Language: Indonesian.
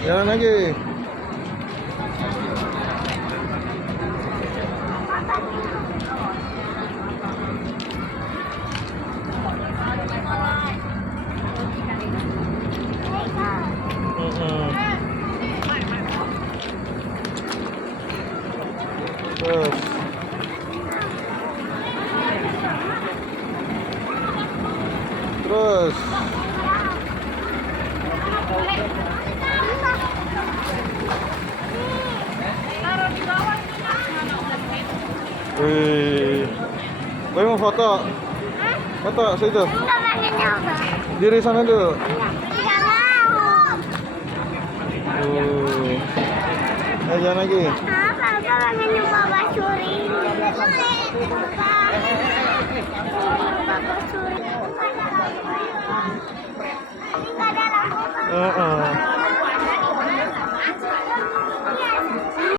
Jalan lagi. Terus. Terus. Wih. Boy mau foto? Foto situ. Diri sana dulu. Jangan lagi.